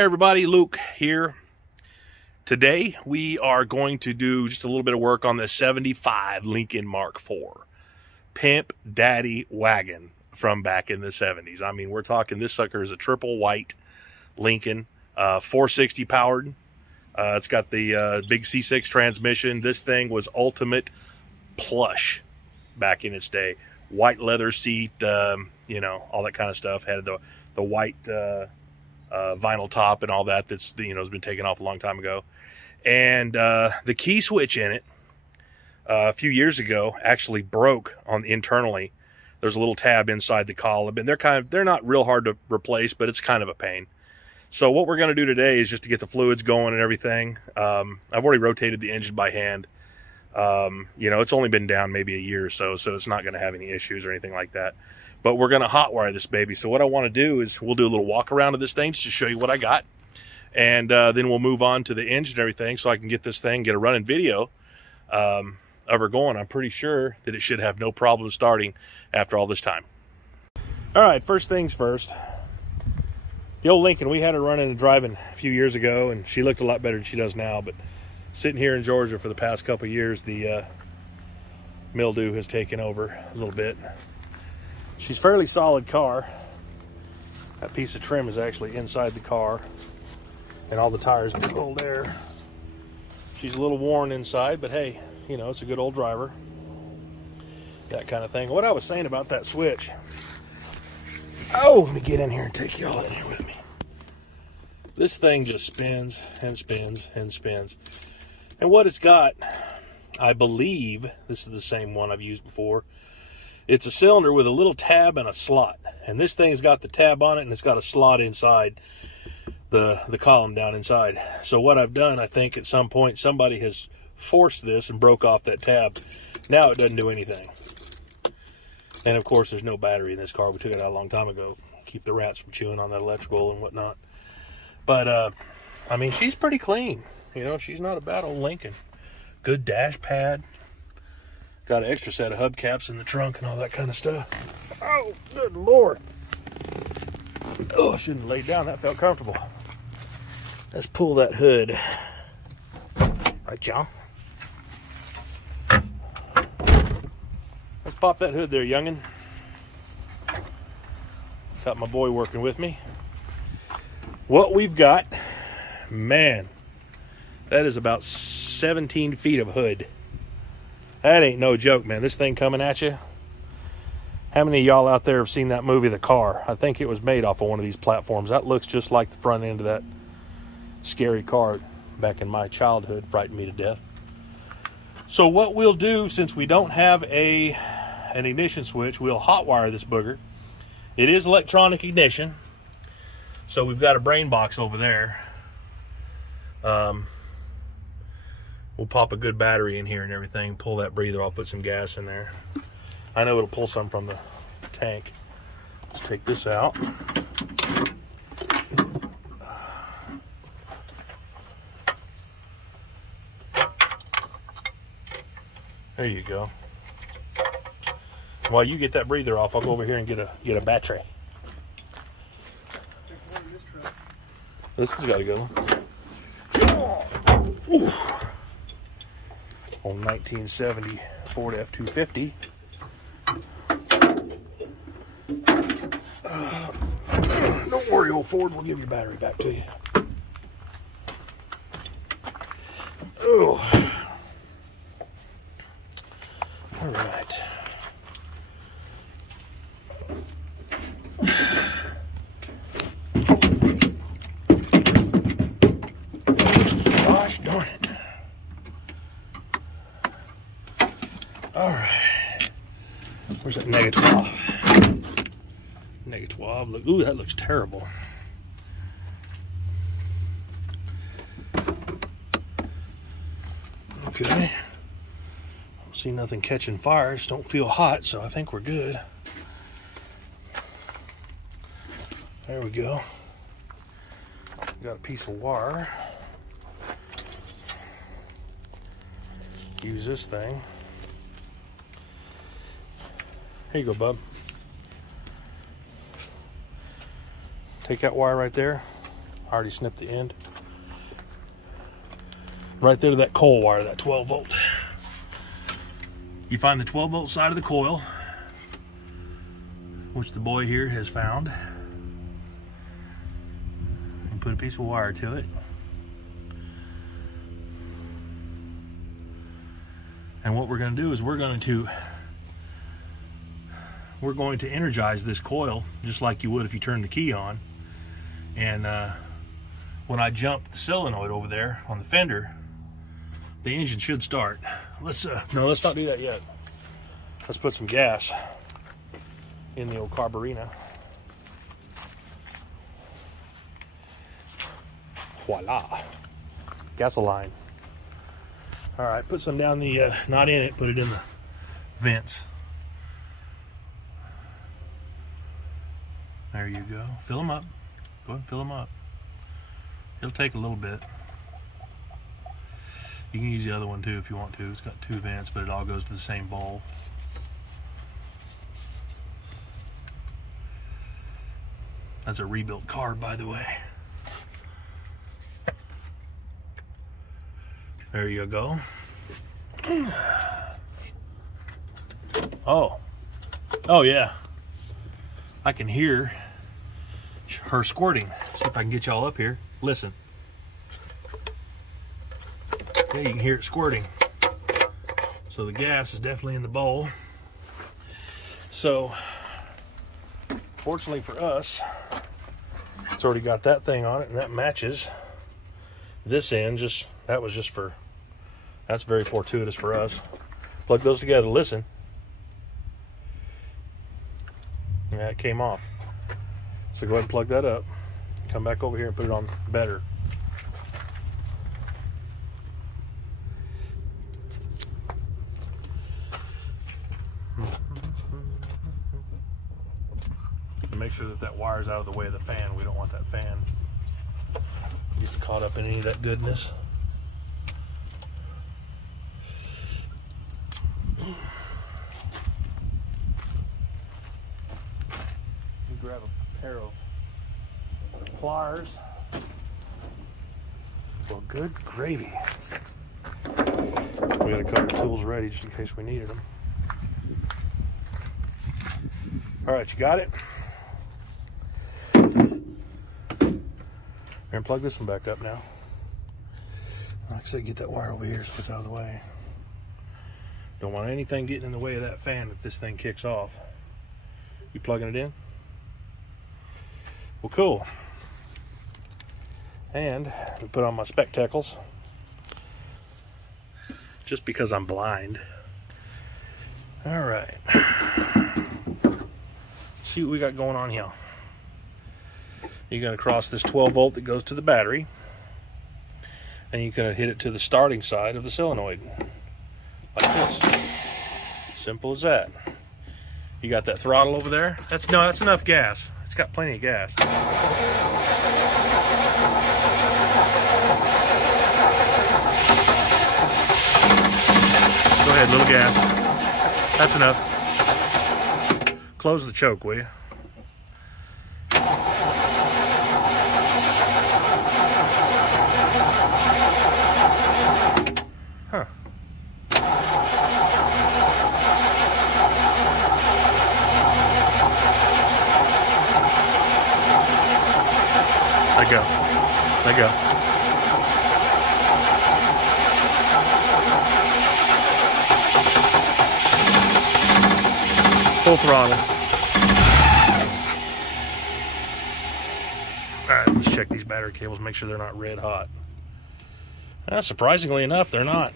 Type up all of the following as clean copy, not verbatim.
Hey everybody, Luke here. Today we are going to do just a little bit of work on the 75 Lincoln Mark IV Pimp Daddy wagon from back in the 70s. I mean, we're talking this sucker is a triple white Lincoln, 460 powered. It's got the big C6 transmission. This thing was ultimate plush back in its day. White leather seat, you know, all that kind of stuff. Had the white vinyl top and all that that's, you know, has been taken off a long time ago. And the key switch in it a few years ago actually broke on internally. There's a little tab inside the column, and they're not real hard to replace, but it's kind of a pain. So what we're going to do today is just to get the fluids going and everything. I've already rotated the engine by hand. You know, it's only been down maybe a year or so it's not going to have any issues or anything like that. But we're going to hot wire this baby. So what I want to do is we'll do a little walk around of this thing just to show you what I got. And then we'll move on to the engine and everything so I can get this thing, get a running video of her going. I'm pretty sure that it should have no problem starting after all this time. All right, first things first. The old Lincoln, we had her running and driving a few years ago, and she looked a lot better than she does now. But sitting here in Georgia for the past couple of years, the mildew has taken over a little bit. She's a fairly solid car. That piece of trim is actually inside the car, and all the tires get cold air. She's a little worn inside, but hey, you know, it's a good old driver. That kind of thing. What I was saying about that switch. Oh, let me get in here and take y'all in here with me. This thing just spins and spins and spins. And what it's got, I believe, this is the same one I've used before. It's a cylinder with a little tab and a slot. And this thing's got the tab on it, and it's got a slot inside the column down inside. So what I've done, I think at some point somebody has forced this and broke off that tab. Now it doesn't do anything. And of course there's no battery in this car. We took it out a long time ago. Keep the rats from chewing on that electrical and whatnot. But I mean, she's pretty clean. You know, she's not a bad old Lincoln. Good dash pad. Got an extra set of hubcaps in the trunk and all that kind of stuff. Oh, good Lord. Oh, I shouldn't have laid down. That felt comfortable. Let's pull that hood. Right, y'all? Let's pop that hood there, youngin'. Got my boy working with me. What we've got, man, that is about 17 feet of hood. That ain't no joke, man. This thing coming at you. How many of y'all out there have seen that movie, The Car? I think it was made off of one of these platforms. That looks just like the front end of that scary car back in my childhood. Frightened me to death. So what we'll do, since we don't have an ignition switch, we'll hot wire this booger. It is electronic ignition. So we've got a brain box over there. We'll pop a good battery in here and everything. Pull that breather. I'll put some gas in there. I know it'll pull some from the tank. Let's take this out. There you go. While you get that breather off, I'll go over here and get a battery. This one's got a good one. Ooh. On 1970 Ford F-250. Don't worry, old Ford, we'll give your battery back to you. Oh. All right. Gosh darn it. All right. Where's that negative 12? Negative 12. Look, ooh, that looks terrible. Okay. Don't see nothing catching fire. Just don't feel hot, so I think we're good. There we go. Got a piece of wire. Use this thing. Here you go, bub. Take that wire right there, I already snipped the end. Right there to that coil wire, that 12 volt. You find the 12 volt side of the coil, which the boy here has found. And put a piece of wire to it. And what we're going to do is we're going to energize this coil just like you would if you turn the key on. And when I jump the solenoid over there on the fender, the engine should start. Let's not do that yet. Let's put some gas in the old carburetor. Voila, gasoline. All right, put some down the, not in it, put it in the vents. There you go. Fill them up. Go ahead and fill them up. It'll take a little bit. You can use the other one too if you want to. It's got 2 vents, but it all goes to the same bowl. That's a rebuilt carb, by the way. There you go. Oh yeah. I can hear her squirting. See if I can get y'all up here. Listen. Yeah, you can hear it squirting. So the gas is definitely in the bowl. So, fortunately for us, it's already got that thing on it, and that matches. This end, that's very fortuitous for us. Plug those together, listen. Yeah, it came off. So go ahead and plug that up. Come back over here and put it on better. Make sure that wire's out of the way of the fan. We don't want that fan getting caught up in any of that goodness. You grab a pair of pliers. Well, good gravy. We got a couple tools ready just in case we needed them. All right, you got it? And plug this one back up now. Like I said, get that wire over here so it's out of the way. Don't want anything getting in the way of that fan if this thing kicks off. You plugging it in? Well, cool. And we put on my spectacles just because I'm blind. All right. See what we got going on here. You're going to cross this 12 volt that goes to the battery, and you're going to hit it to the starting side of the solenoid like this. Simple as that. You got that throttle over there? That's enough gas. It's got plenty of gas. Go ahead, little gas. That's enough. Close the choke, will you? Huh. Let go. Let go. Full throttle. All right, let's check these battery cables, make sure they're not red hot. Surprisingly enough, they're not.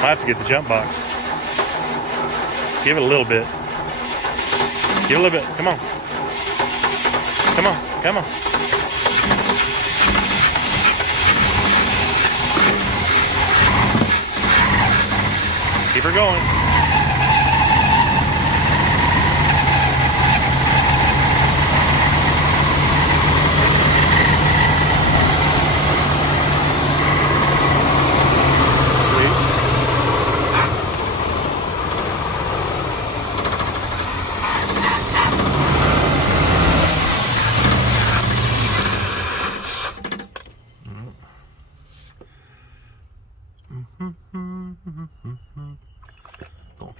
I have to get the jump box. Give it a little bit. Give it a little bit. Come on. Come on. Come on. Keep her going.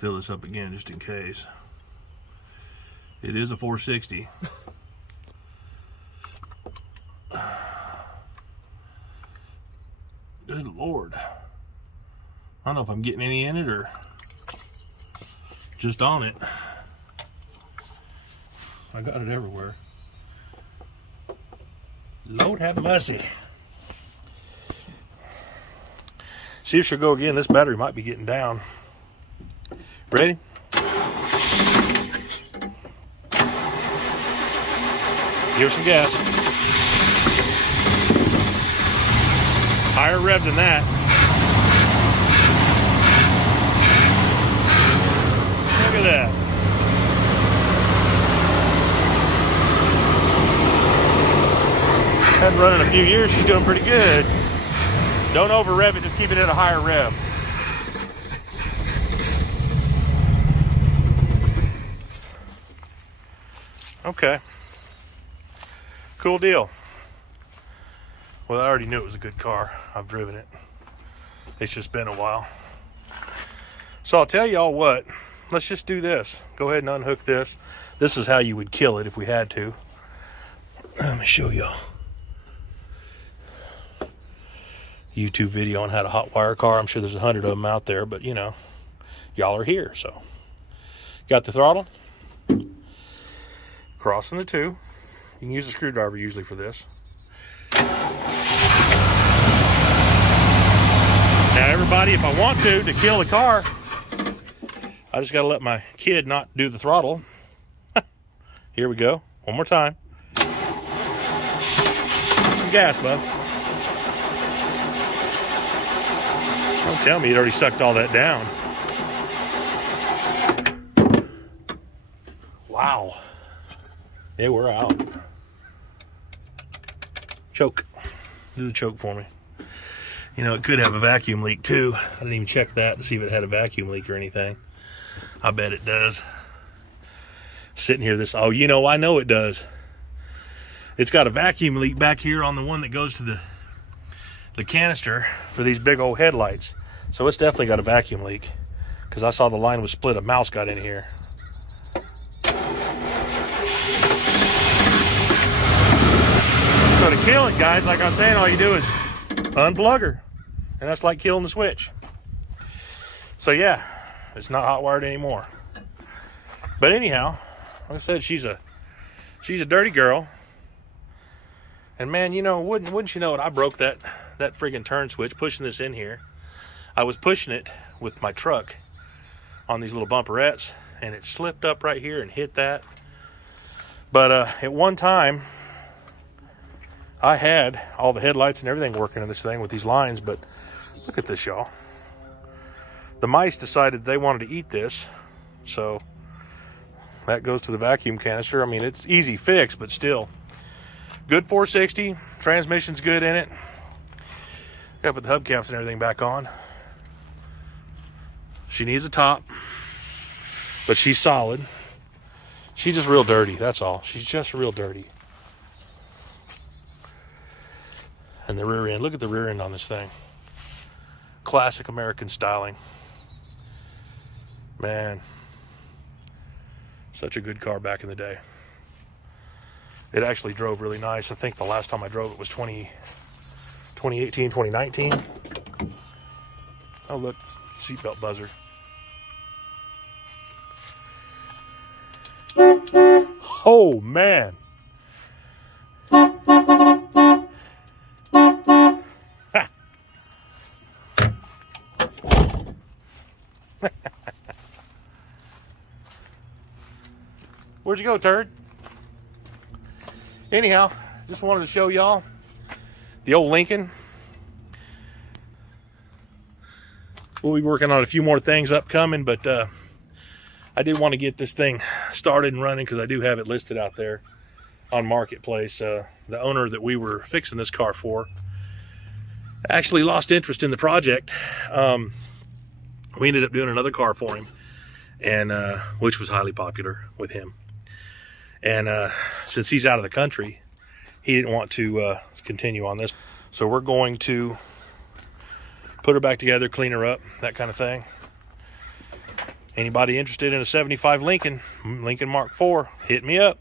fill this up again just in case. It is a 460. Good Lord. I don't know if I'm getting any in it or just on it. I got it everywhere. Lord have mercy. See if she'll go again. This battery might be getting down. Ready? Give her some gas. Higher rev than that. Look at that. Hadn't run in a few years. She's doing pretty good. Don't over rev it. Just keep it at a higher rev. Okay. Cool deal. Well, I already knew it was a good car. I've driven it. It's just been a while. So I'll tell y'all what. Let's just do this. Go ahead and unhook this. This is how you would kill it if we had to. Let me show y'all. YouTube video on how to hot wire a car. I'm sure there's 100 of them out there, but you know, y'all are here, so. Got the throttle. Crossing the 2. You can use a screwdriver usually for this. Now everybody, if I want to kill the car, I just gotta let my kid not do the throttle. Here we go. One more time. Some gas, bud. Don't tell me it already sucked all that down. Wow. Yeah, we're out. Choke. Do the choke for me. You know, it could have a vacuum leak too. I didn't even check that to see if it had a vacuum leak or anything. I bet it does. Sitting here this, oh, you know, I know it does. It's got a vacuum leak back here on the one that goes to the canister for these big old headlights. So it's definitely got a vacuum leak because I saw the line was split. A mouse got in here. So to kill it, guys, like I was saying, all you do is unplug her. And that's like killing the switch. So yeah, it's not hot wired anymore. But anyhow, like I said, she's a dirty girl. And man, you know, wouldn't you know it, I broke that friggin' turn switch pushing this in here. I was pushing it with my truck on these little bumperettes, and it slipped up right here and hit that. But at one time, I had all the headlights and everything working in this thing with these lines, but look at this, y'all. The mice decided they wanted to eat this, so that goes to the vacuum canister. I mean, it's easy fix, but still. Good 460, transmission's good in it. Gotta put the hubcaps and everything back on. She needs a top, but she's solid. She's just real dirty, that's all. She's just real dirty. And the rear end, look at the rear end on this thing. Classic American styling. Man, such a good car back in the day. It actually drove really nice. I think the last time I drove it was 2018, 2019. Oh, look, seatbelt buzzer. Oh, man. Where'd you go, turd? Anyhow, just wanted to show y'all the old Lincoln. We'll be working on a few more things upcoming, but I did want to get this thing started and running because I do have it listed out there on Marketplace. The owner that we were fixing this car for actually lost interest in the project. We ended up doing another car for him, and which was highly popular with him. And since he's out of the country, he didn't want to continue on this. So we're going to put her back together, clean her up, that kind of thing. Anybody interested in a 75 Lincoln Mark IV, hit me up.